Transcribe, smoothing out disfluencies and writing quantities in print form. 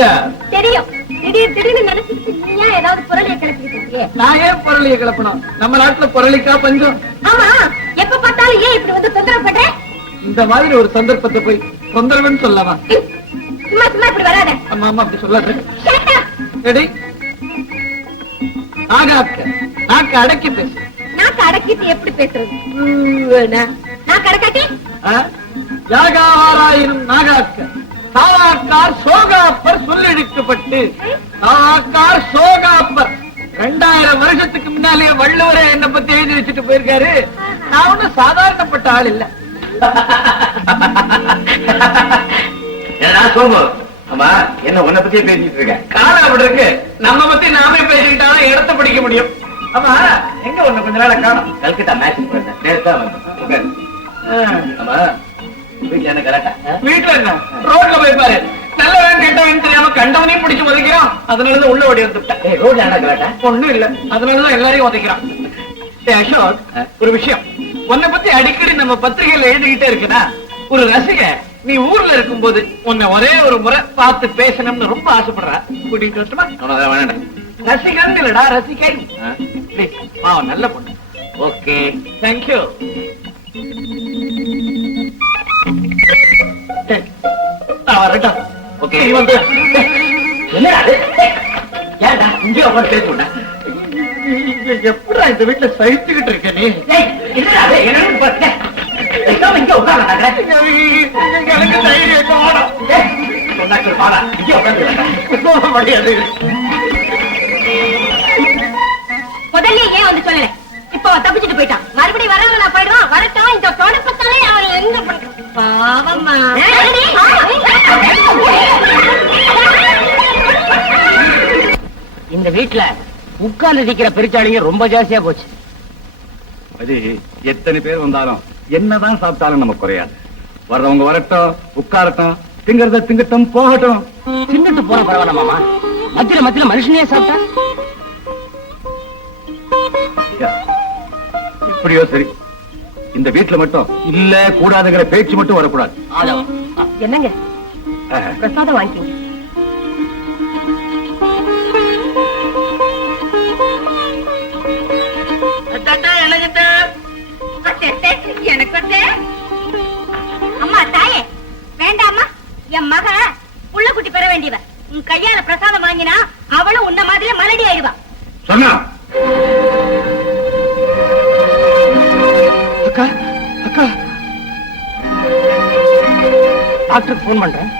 தெரியா? தெரியும். திடீர்னு நினைச்சிட்டு நீயா ஏதாவது புரளியை கிளப்பிட்டு இருக்கியே? நான் ஏன் புரளியை கிளப்பணும்? நம்ம நாட்டுல புரளிக்கா பஞ்சம்? ஆமா, எப்ப பார்த்தாலும் ஏன் இப்படி வந்து தொந்தரவு பண்ற? இந்த மாதிரி ஒரு சந்தர்ப்பத்தை போய் தொந்தரவுன்னு சொல்லவா? சும்மா சும்மா இப்படி வராத. ஆமா ஆமா அப்படி சொல்லாத. ரெடி? நாக்கு அடக்கி பேசு. நாக்கு அடக்கிட்டு எப்படி பேசுறது? நாக்கு அடக்காட்டி யாகாவாராயினும் நாகாக்க காவாக்கார் சோகாப்பர் சொல்லிடுக்கப்பட்டு காவாக்கார் சோகாப்பர் 2000 வருஷத்துக்கு முன்னாலேயே வள்ளுவரே என்ன பத்தி எழுதி வச்சுட்டு போயிருக்காரு. நான் ஒன்னும் சாதாரணப்பட்ட ஆள் இல்ல. சோமு, ஆமா என்ன உன்னை பத்தியே பேசிட்டு இருக்கேன். காலம் அப்படி இருக்கு. நம்ம பத்தி நாமே பேசிக்கிட்டாலும் இடத்த பிடிக்க முடியும். ஆமா, எங்க ஒண்ணு கொஞ்ச நாள காணும். கல்கட்டா மேட்ச் போயிருந்தேன். நேரத்தா வந்து ஆமா வீட்டுல என்ன கரெக்டா? வீட்டுல என்ன ரோட்ல போய் பாரு. நல்லவன் கெட்டவன் தெரியாம கண்டவனையும் பிடிச்சு உதைக்கிறான். அதனாலதான் உள்ள ஓடி வந்துட்டேன். ரோட்ல என்ன கரெக்டா? ஒண்ணும் இல்ல, அதனாலதான் எல்லாரையும் உதைக்கிறான். அசோக், ஒரு விஷயம் உன்னை பத்தி அடிக்கடி நம்ம பத்திரிகையில எழுதிக்கிட்டே இருக்குதா. ஒரு ரசிக நீ ஊர்ல இருக்கும் போது உன்னை ஒரே ஒரு முறை பார்த்து பேசணும்னு ரொம்ப ஆசைப்படுற. கூட்டிட்டு வரட்டுமா? வேண்டாம். ரசிகன் இல்லடா, ரசிகை. பாவம் நல்ல பொண்ணு. Okay, thank you. நான் வரட்டா? ஓகே. என்னடா ஏன்டா இங்கே உட்காந்து பேசுடா? எப்படா இந்த வீட்டுல சகிச்சுக்கிட்டு இருக்க நீ? இங்க உட்கார எனக்கு தைரியம் காணும். இங்கே உட்காந்து முடியாது. முதல்ல ஏன் வந்து சொல்லல? இப்போ தப்பிச்சுட்டு போயிட்டான். மறுபடியும் வராம நான் போயிடுவான். வரட்டும், இந்த தொடப்பத்தாலே அவன் எங்க பண்றான்? பாவம்மா. இந்த வீட்டுல உட்கார்ந்து நிக்கிற பெருச்சாளிங்க ரொம்ப ஜாஸ்தியா போச்சு. அது எத்தனை பேர் வந்தாலும் என்னதான் சாப்பிட்டாலும் நமக்கு குறையாது. வர்றவங்க வரட்டும், உட்காரட்டும், திங்கறத திங்கட்டும், போகட்டும். தின்னுட்டு போற பரவாயில்ல மாமா. மத்தியில மத்தியில மனுஷனே சாப்பிட்டா எப்படியோ சரி. இந்த வீட்டுல மட்டும் இல்ல கூடாதுங்கிற பேச்சு மட்டும் வரக்கூடாது. என்னங்க பிரசாதம் வாங்கிக்கோங்க. எனக்கு அம்மா தாயே வேண்டாமா? என் மக புள்ள குட்டி பெற வேண்டியவ. உன் கையால பிரசாதம் வாங்கினா அவளும் உன்ன மாதிரியே மலடி ஆயிடுவா. சொன்னா அக்கா அக்கா டாக்டருக்கு போன் பண்றேன்.